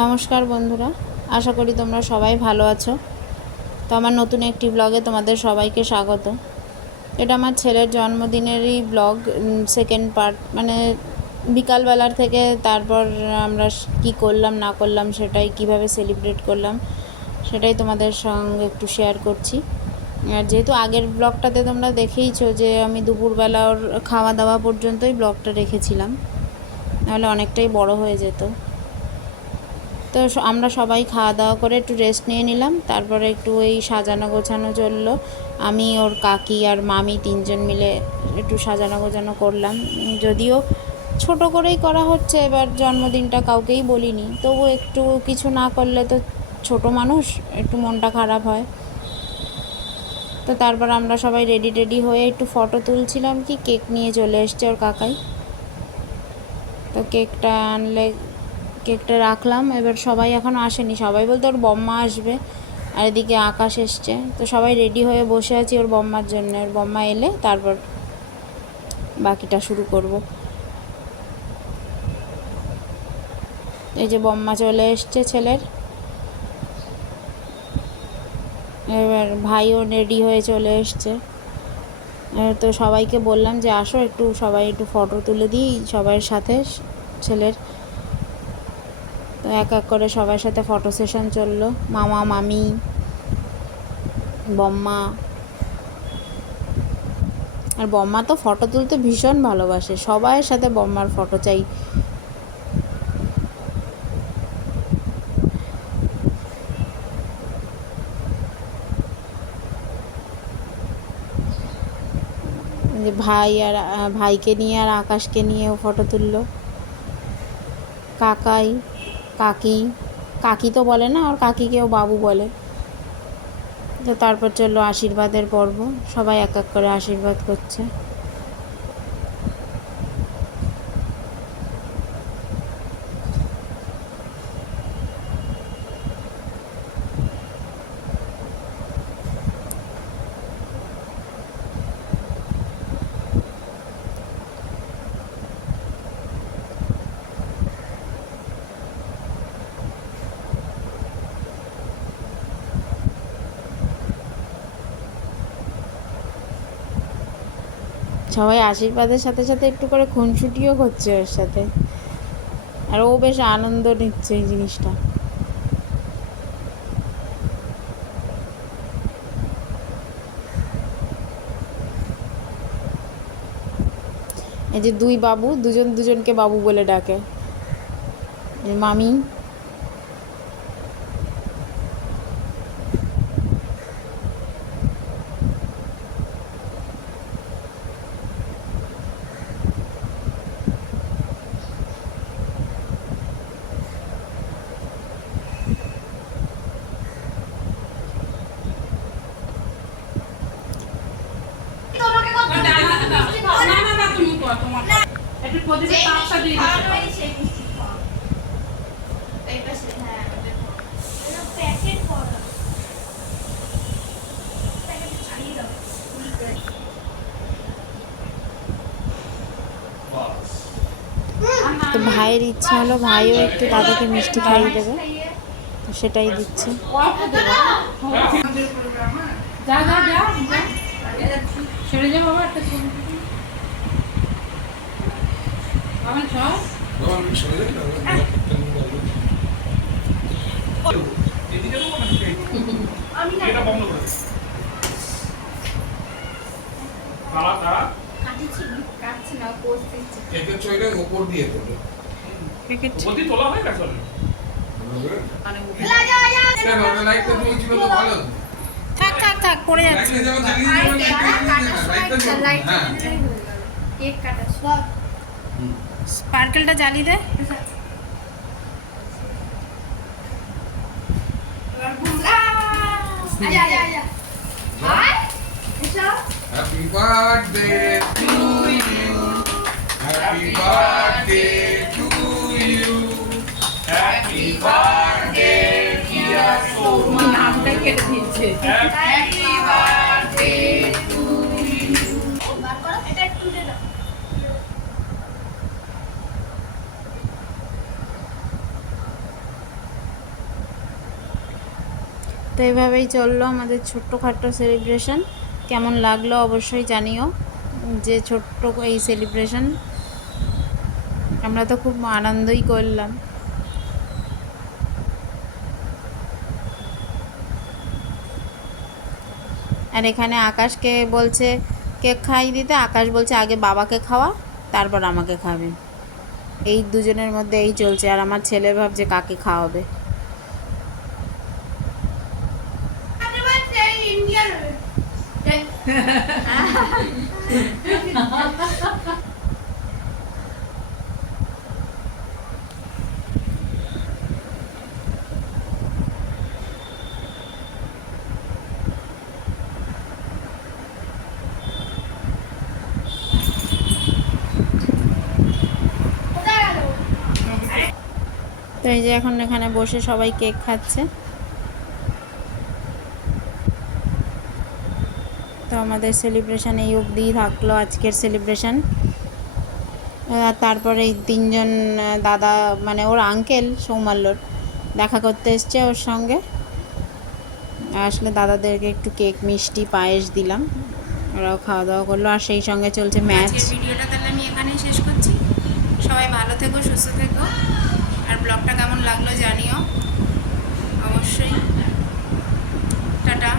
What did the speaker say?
নমস্কার বন্ধুরা, আশা করি তোমরা সবাই ভালো আছো। তো আমার নতুন একটি ব্লগে তোমাদের সবাইকে স্বাগত। এটা আমার ছেলের জন্মদিনেরই ব্লগ, সেকেন্ড পার্ট। মানে বিকালবেলার থেকে তারপর আমরা কি করলাম না করলাম, সেটাই কিভাবে সেলিব্রেট করলাম সেটাই তোমাদের সঙ্গে একটু শেয়ার করছি। আর যেহেতু আগের ব্লগটাতে তোমরা দেখেইছো যে আমি দুপুরবেলা ওর খাওয়া দাওয়া পর্যন্তই ব্লগটা রেখেছিলাম, নাহলে অনেকটাই বড় হয়ে যেত। তো আমরা সবাই খাওয়া দাওয়া করে একটু রেস্ট নিয়ে নিলাম। তারপরে একটু ওই সাজানো গোছানো চললো। আমি, ওর কাকি আর মামি তিনজন মিলে একটু সাজানো গোছানো করলাম। যদিও ছোট করেই করা হচ্ছে, এবার জন্মদিনটা কাউকেই বলিনি, তবু একটু কিছু না করলে তো ছোট মানুষ, একটু মনটা খারাপ হয়। তো তারপর আমরা সবাই রেডি হয়ে একটু ফটো তুলছিলাম, কি কেক নিয়ে চলে এসছে ওর কাকাই। তো কেকটা আনলে কেকটা রাখলাম। এবার সবাই এখনও আসেনি, সবাই বলতে ওর বম্মা আসবে, আর এদিকে আকাশ এসছে। তো সবাই রেডি হয়ে বসে আছি ওর বম্মার জন্য। ওর বম্মা এলে তারপর বাকিটা শুরু করব। এই যে বম্মা চলে এসছে ছেলের। এবার ভাইও রেডি হয়ে চলে এসছে। তো সবাইকে বললাম যে আসো একটু, সবাই একটু ফটো তুলে দিই সবার সাথে ছেলের। তো এক এক করে সবার সাথে ফটো সেশন চললো। মামা, মামি, বম্মা। আর বম্মা তো ফটো তুলতে ভীষণ ভালোবাসে, সবার সাথে বম্মার ফটো চাই। যে ভাই আর ভাইকে নিয়ে আর আকাশকে নিয়েও ফটো তুললো। কাকাই, কাকি, কাকি তো বলে না, আর কাকিকেও বাবু বলে। তো তারপর চললো আশীর্বাদের পর্ব, সবাই এক এক করে আশীর্বাদ করছে। সবাই আশীর্বাদের সাথে সাথে একটু করে খুনসুটিও করছে ওর সাথে, আর ও বেশ আনন্দ নিচ্ছে এই জিনিসটা। এই যে দুই বাবু, দুজন দুজনকে বাবু বলে ডাকে। মামি, তো ভাইয়ের ইচ্ছা হলো ভাইও একটু দাদাকে মিষ্টি খাইয়ে দেবে, তো সেটাই দিচ্ছে। থাক থাক থাক, পড়ে যাচ্ছে। স্পার্কেলটা জ্বালিয়ে দে। Happy birthday to you. Happy birthday to you. Happy birthday dear Soma. নামটা কেটে দিচ্ছে। Happy birthday to you. তো এভাবেই চললো আমাদের ছোট্টখাট্টো সেলিব্রেশন। কেমন লাগলো অবশ্যই জানিও, যে ছোট্ট এই সেলিব্রেশন। আমরা তো খুব আনন্দই করলাম। আর এখানে আকাশকে বলছে কেক খাইয়ে দিতে, আকাশ বলছে আগে বাবাকে খাওয়া তারপর আমাকে খাবে। এই দুজনের মধ্যে এই চলছে, আর আমার ছেলে ভাবছে কাকে খাওয়াবে। তো এই যে এখন এখানে বসে সবাই কেক খাচ্ছে। তো আমাদের সেলিব্রেশন এই অবধিই থাকলো, আজকের সেলিব্রেশন। আর তারপরে এই তিনজন দাদা, মানে ওর আঙ্কেল সৌমাল্যর, দেখা করতে এসছে ওর সঙ্গে। আসলে দাদাদেরকে একটু কেক, মিষ্টি, পায়েস দিলাম, ওরাও খাওয়া দাওয়া করলো। আর সেই সঙ্গে চলছে ম্যাচ। ভিডিওটা তাহলে আমি এখানেই শেষ করছি। সবাই ভালো থেকো, সুস্থ থেকো, আর ব্লগটা কেমন লাগলো জানিও অবশ্যই। টাটা।